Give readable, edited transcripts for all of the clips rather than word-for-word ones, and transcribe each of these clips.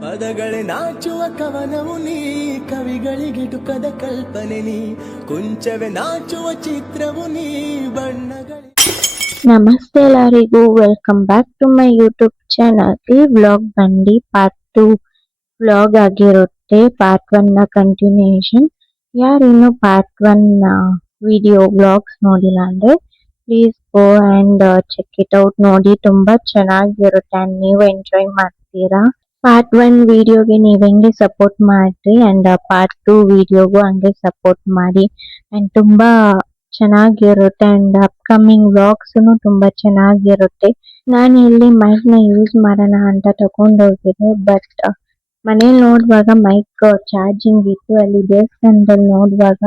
ಪದಗಳೇ ನಾಚುವ ಕವನವು ನೀ, ಕವಿಗಳಿಗೆಟುಕದ ಕಲ್ಪನೆ ನೀ, ಕುಂಚವೇ ನಾಚುವ ಚಿತ್ರವು ನೀ, ಬಣ್ಣಗಳೇ. ನಮಸ್ತೆ ಎಲ್ಲರಿಗೂ, welcome back to my YouTube channel. ಈ ವ್ಲಾಗ್ ಬಂದು ಪಾರ್ಟ್ 2 ವ್ಲಾಗ್ ಆಗಿರುತ್ತೆ. ಪಾರ್ಟ್ 1 ನ ಕಂಟಿನ್ಯೂಷನ್. ಯಾರಿನ್ನು ಪಾರ್ಟ್ 1 ವಿಡಿಯೋ ವ್ಲಾಗ್ಸ್ ನೋಡಿಲ್ಲ ಅಂದ್ರೆ please go and check it out. ನೋಡಿ, ತುಂಬಾ ಚೆನ್ನಾಗಿರುತ್ತೆ ಅಂಡ್ ನೀವು ಎಂಜಾಯ್ ಮಾಡ್ತೀರಾ. ಪಾರ್ಟ್ 1 ವಿಡಿಯೋಗೆ ನೀವು ಹೆಂಗೆ ಸಪೋರ್ಟ್ ಮಾಡ್ರಿ ಅಂಡ್ ಪಾರ್ಟ್ 2 ವಿಡಿಯೋಗೂ ಹಂಗೆ ಸಪೋರ್ಟ್ ಮಾಡಿ. ಅಂಡ್ ತುಂಬಾ ಚೆನ್ನಾಗಿರುತ್ತೆ ಅಂಡ್ ಅಪ್ಕಮಿಂಗ್ ವ್ಲಾಗ್ಸ್ ತುಂಬಾ ಚೆನ್ನಾಗಿರುತ್ತೆ. ನಾನು ಇಲ್ಲಿ ಮೈಕ್ ನ ಯೂಸ್ ಮಾಡೋಣ ಅಂತ ತಗೊಂಡೋಗಿದ್ದೆ, ಬಟ್ ಮನೇಲಿ ನೋಡುವಾಗ ಮೈಕ್ ಚಾರ್ಜಿಂಗ್ ಇತ್ತು. ಅಲ್ಲಿ ದೇವಸ್ಥಾನದಲ್ಲಿ ನೋಡುವಾಗ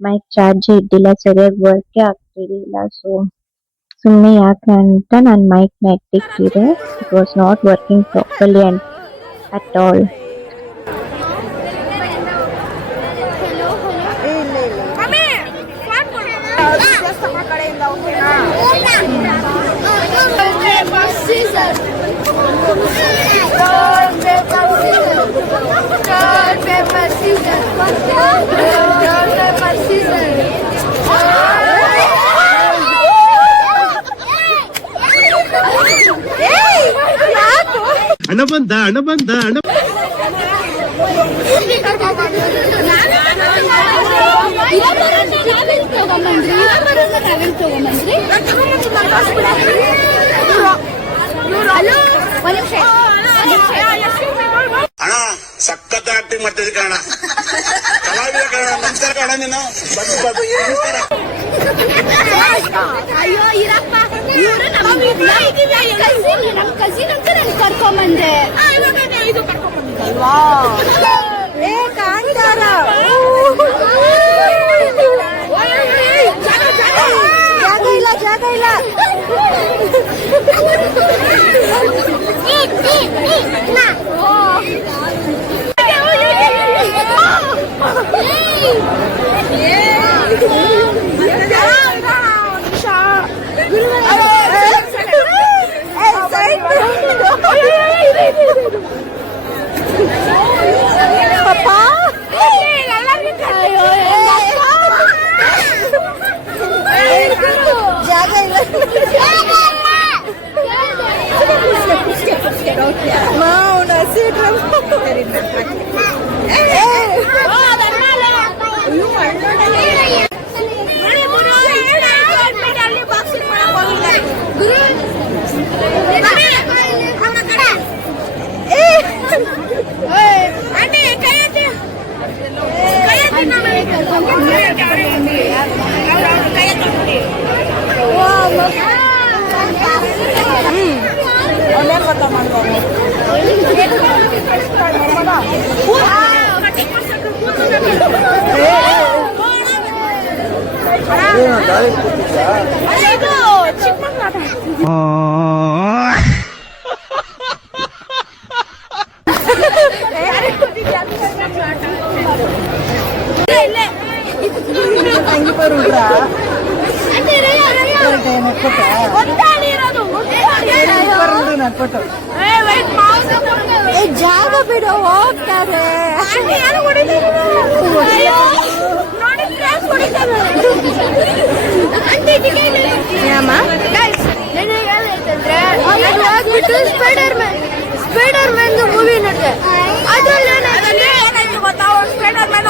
ಮೈಕ್ ಚಾರ್ಜ್ ಇದ್ದಿಲ್ಲ, ಸರಿಯಾಗಿ ವರ್ಕ್ ಆಗ್ತಿರ್ಲಿಲ್ಲ. ಸೊ ಸುಮ್ಮನೆ ಯಾಕೆ ಅಂತ ನಾನು ಮೈಕ್ ನ ಇಟ್ಟಿದ್ದೆ. It was not working properly and at all. ಹಣ ಬಂದ ಅಣ್ಣ ಸಖತ್ ಆಕ್ಟಿಂಗ್ ಮಾಡ್ತಿದ್ದೆ ಕಣ, ಕಲಾವಿದ ಕಣ. ನಮಸ್ಕಾರ ಕಣ, ನೀನು ಅಯ್ಯೋ ಇರಪ್ಪ, ಇವರು ನಮ್ ಕಸಿನ್ ಅಂತ ನನ್ ಕರ್ಕೊಂಬಂದೆ. ಇದು ಕರ್ಕೊಂಬಂದಿಲ್ವಾ? ಏ ಕಾಂತಾರ, ಜಾಗ ಇಲ್ಲ ಜಾಗ ಬಿಡು, ಹೋಗ್ತಾರೆ. ಸ್ಪೈಡರ್ ಮ್ಯಾನ್ ಮೂವಿ ನೋಡಿದೆ. ಅದ್ರಲ್ಲಿ ಏನಾಯ್ತು ಗೊತ್ತಾ, ಸ್ಪೈಡರ್ ಮ್ಯಾನ್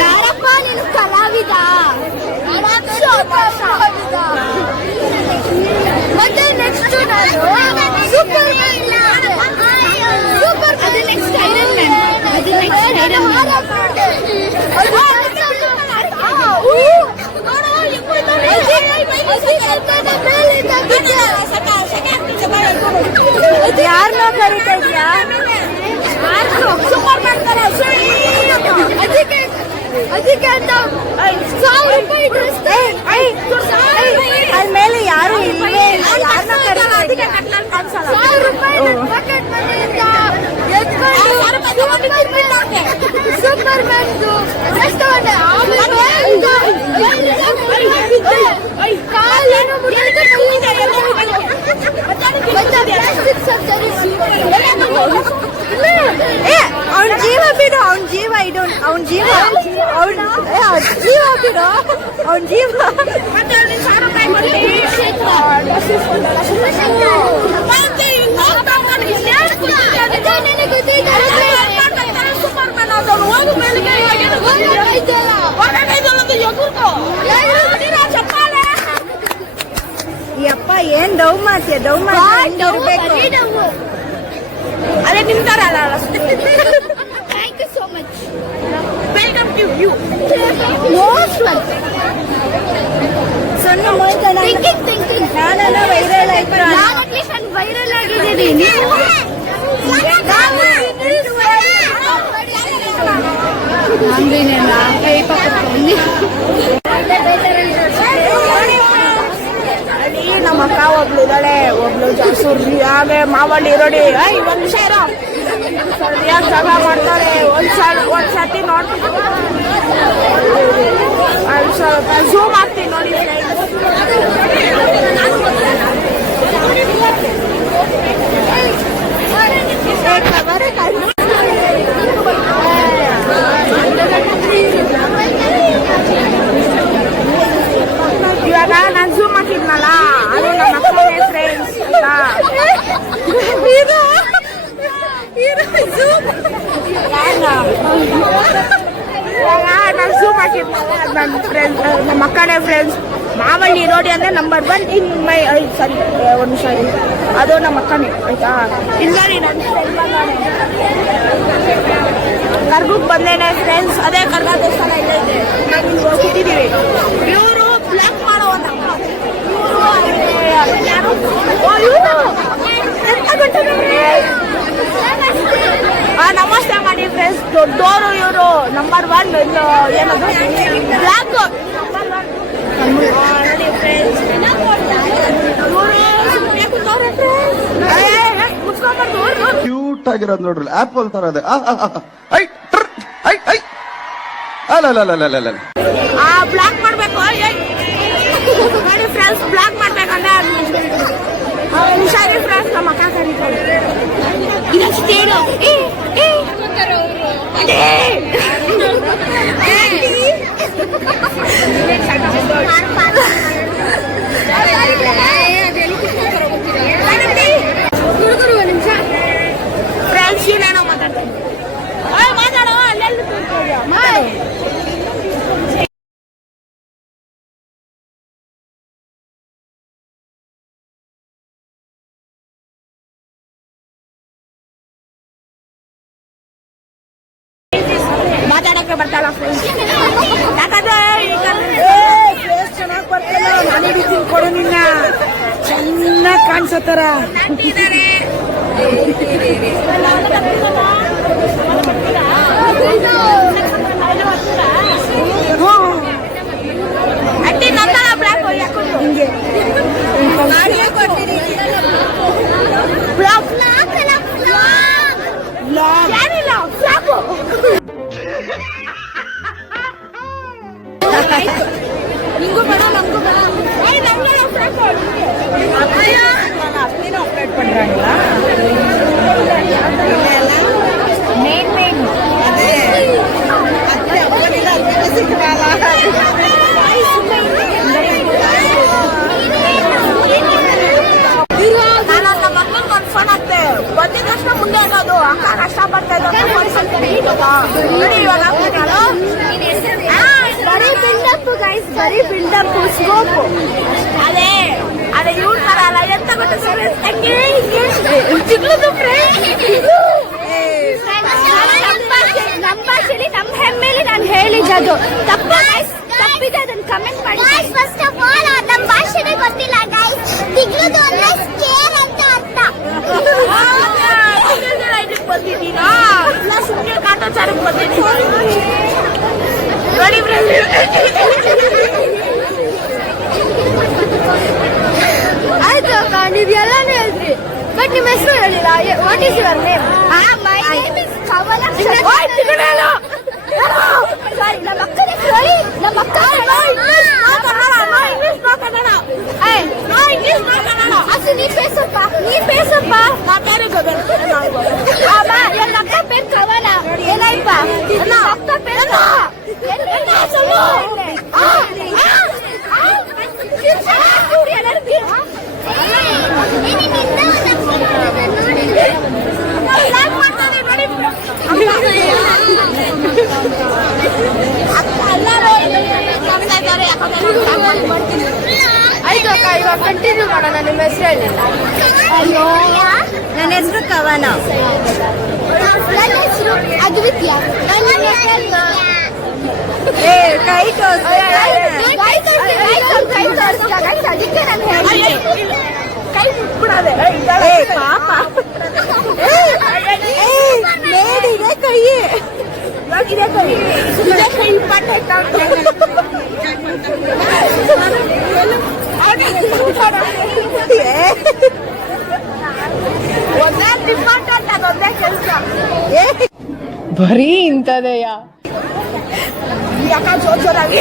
ಯಾರಪ್ಪ ನೀನು ಕಲಾವಿದ? ಮತ್ತೆ ನೆಕ್ಸ್ಟ್ ಸೂಪರ್ ಅದು ನೆಕ್ಸ್ಟ್ ಐರನ್ ಮ್ಯಾನ್. ಯಾರನ್ನ ಕರೀತಾ ಇದೆಯಾ? ಸೂಪರ್ ಮಾಡ್ತಾರೆ ಅದಕ್ಕೆ ಅಂತ 1000 ರೂಪಾಯಿ ಡ್ರೆಸ್ ಅದ ಮೇಲೆ ಯಾರು ಇಲ್ಲೇ ಯಾರನ್ನ ಕರೀತಾ ಇದೆಯಾ? 1000 ರೂಪಾಯಿ ಪಾಕೆಟ್ ಮನಿಯಿಂದ ಎತ್ಕೊಂಡು ಅವನ್ ಜೀವ ಇದು ಅವನ್ ಜೀವ ಅವನ ಜೀವ ಬಿಡು ಅವನ್ ಜೀವ ಈ ಅಪ್ಪ ಏನ್ ಡವ್ ಮಾಡ್ತೀಯ ಡವ್ ಮಾಡ್ಬೇಕು ಅದೇ ನಿಂತಾರಲ್ಲ thank you so much welcome to you most welcome ಸಣ್ಣ ಮೈದಾನ ನಾನೆಲ್ಲ ವೈರಲ್ ಆಯ್ತು ನಾನು ಅಟ್ಲೀಸ್ಟ್ ನಾನು ವೈರಲ್ ಆಗಿದ್ದೀನಿ ನೀವು ನಮ್ಮ ಅಕ್ಕ ಒಬ್ಳು ಇದ್ದಾಳೆ ಒಬ್ಳು ಜಾಸೂರಿ ಹಾಗೆ ಮಾವಳ್ಳಿ ರೋಡಿ ಒಂದ್ ನಿಮಿಷ ಇರೋ ಸರಿಯಾಗಿ ಜಾಗ ಮಾಡ್ತಾರೆ ಒಂದ್ಸತಿ ನೋಡ್ತೀನಿ ಸ್ವಲ್ಪ ಝೂಮ್ ಆಗ್ತೀನಿ ನೋಡಿ ಇವಾಗ ನಾನು ಝೂಮ್ ಹಾಕಿದ್ನಲ್ಲ ಅದು ನಮ್ಮ ಅಕ್ಕನೇ ಫ್ರೆಂಡ್ಸ್ ಇವಾಗ ನಾನು ಝೂಮ್ ಹಾಕಿದ್ನಲ್ಲ ನನ್ನ ಫ್ರೆಂಡ್ಸ್ ನಮ್ಮ ಅಕ್ಕನೇ ಫ್ರೆಂಡ್ಸ್ ಮಾವಳ್ಳಿ ರೋಡಿ ಅಂದ್ರೆ ನಂಬರ್ 1 ಇನ್ ಮೈ ಸಾರಿ ಒಂದು ನಿಮಿಷ ಅದು ನಮ್ಮ ಅಕ್ಕನೇ ಆಯ್ತಾ ಇಲ್ಲ ರೀ ನನ್ನ ಕರ್ಗಕ್ಕೆ ಬಂದೇನೆ ಫ್ರೆಂಡ್ಸ್ ಅದೇ ಕರ್ಗ ದೇವಸ್ಥಾನ ಇಲ್ಲ ಇದೆ ನಾವು ಹೋಗಿದ್ದೀವಿ ಇವರು ಬ್ಲಾಕ್ ಮಾಡೋ ನಮಸ್ತೆ ಮಾಡಿ ಫ್ರೆಂಡ್ಸ್ ದೊಡ್ಡೋರು ಇವರು ನಂಬರ್ 1 ಏನದು ಬ್ಲಾಕ್ ಕ್ಯೂಟ್ ಆಗಿರೋದು ನೋಡ್ರಿ ಆಪಲ್ ತರ ಇದೆ ಅಲ್ಲ ಬ್ಲಾಕ್ ಮಾಡ್ಬೇಕು ನೋಡಿ ಫ್ರೆಂಡ್ಸ್ ಬ್ಲಾಕ್ ಮಾಡ್ಬೇಕಂದ್ರೆ ಹುಷಾರಿ ಫ್ರೆಂಡ್ಸ್ ನಮ್ಮ ಅಕ್ಕ ಕರೀತಾರೆ ಇದಷ್ಟೇನು ಫ್ರೆಂಡ್ಸ್ ಏನೇನೋ ಮಾತಾಡ್ತೀನಿ ಮಾತಾಡೋ ಅಲ್ಲೆಲ್ಲ ಮಾತಾಡಕ್ಕೆ ಬರ್ತಾಳ ಯಾಕಂದ್ರೆ ಚೆನ್ನಾಗಿ ಬರ್ತಾಳ ಮನೆ ಬಿದ್ದು ಕೊಡು ನಿನ್ನ ಚೆನ್ನಾಗಿ ಕಾಣಿಸತ್ತಾರ ಅಟ್ಟಿ ನನ್ನ ಬ್ಲಾಕ್ ಹಿಂಗೆ ಬ್ಲಾಕ್ ಯಾರಿಲ್ಲ ಸಾಕು ನಿಂಗೂ ಬೇಡ ನಮಗೂ ಬೇಡ ಅಪ್ಪನೇನೂ ಅಪ್ಡೇಟ್ ಪண்றாங்களா ಮೇನ್ ಅದೇ ಅತ್ತೆ ಅವನಿಲ್ಲ ಅದಕ್ಕೆ ಸಿಕ್ಕಲ್ಲ ನಾನು ನಮ್ಮ ಮಕ್ಕಳು ಕನ್ಫರ್ಮ್ ಆಗ್ತೆ ಬಂದಿದ ತಕ್ಷಣ ಮುಂದೆ ಆಗೋದು ಅಕ್ಕ ಕಷ್ಟ ಬರ್ತಾ ಬರೀ ಬಿಲ್ಡಪ್ ಗೈಸ್ ಬರೀ ಬಿಲ್ಡಪ್ ಸ್ಕೋಪ್ ಅದೇ ಅದೇ ಇವ್ರು ಬರಲ್ಲ ಎಂತ ಗೊತ್ತ ಸರ್ ಹಂಗೆ ಸಿಗ್ಲದು ನಮ್ಮ ಭಾಷೆಲಿ ನಮ್ಮ ಹೆಮ್ಮೆಲಿ ನಾನು ಹೇಳಿದ್ದು ತಪ್ಪಿದೆ ಅದನ್ನ ಕಮೆಂಟ್ ಮಾಡಿ ಫಸ್ಟ್ ಆಫ್ ಆಲ್ ನಮ್ಮ ಭಾಷೆನೇ ಗೊತ್ತಿಲ್ಲ ಗೈಸ್ ಸಿಗ್ಲದು ಅಂದ್ರೆ ಸ್ಕೇರ್ ಅಂತ ಅರ್ಥ ಬಂದಿದ್ದೀನಾ ಇಲ್ಲ ಸುಮ್ಮನೆ ಕಾಟಾಚಾರಕ್ಕೆ ಬಂದಿದ್ದೀನಿ ನೋಡಿ ಆಯ್ತು ಅಕ್ಕ ನೀವು ಎಲ್ಲಾನು ಹೇಳಿದ್ರಿ ಬಟ್ ನಿಮ್ಮ ಹೆಸರು ಹೇಳಿಲ್ಲ what is your name my name is Kamalaksha sorry ನಮ್ಮ ಅಕ್ಕನ ಹೇಳಿ ನಮ್ಮ ಅಕ್ಕ ನೀ ಪೇಸಪ್ಪ ನಾ ಬೇರೆ ಗದರ್ ಅಮ್ಮ ಎಲ್ಲ ಅಕ್ಕ ಪೇರ್ ಕವಲ ಏನಾಯ್ಪ ಆಯ್ತು ಅಕ್ಕ, ಇವಾಗ ಕಂಟಿನ್ಯೂ ಮಾಡೋಣ. ನಿಮ್ಮ ಹೆಸರು ಹೇಳಿ. ಅಯ್ಯೋ, ನನ್ನ ಹೆಸರು ಕವನ. ನನ್ನ ಹೆಸರು ಅದ್ವಿತ್ಯ. ಕೈ ಅದಕ್ಕೆ ನಾನು ಹೇಳಿದೆ. ಕೈ ಮುಟ್ಬಿಡೋದೆ ಪಾಪ. ಮೇಡಿದೆ ಕೈ, ಇವಾಗಿದೆ ಕೈ, ಇದೇ ಕೈ ಪಟ್ಟ ಒಂದೇ ಇಂಪಾರ್ಟೆಂಟ್, ಅದೊಂದೇ ಕೆಲಸ. ಬರೀ ಇಂಥದೆಯಾ? ಯಾಕ ಜೋರಾಗಿ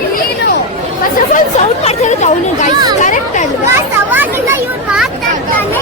ನೀನು ಫಸ್ಟ್ ಆಫ್ ಆಲ್ ಸೌಂಡ್ ಮಾಡ್ತಿರೋದು ಅವನು. ಗೈಸ್ ಕರೆಕ್ಟ್ ಅಲ್ವಾ? ಸವಾಲಿಂದ ಇವ್ನು ಮಾತಾಡ್ತಾನೆ.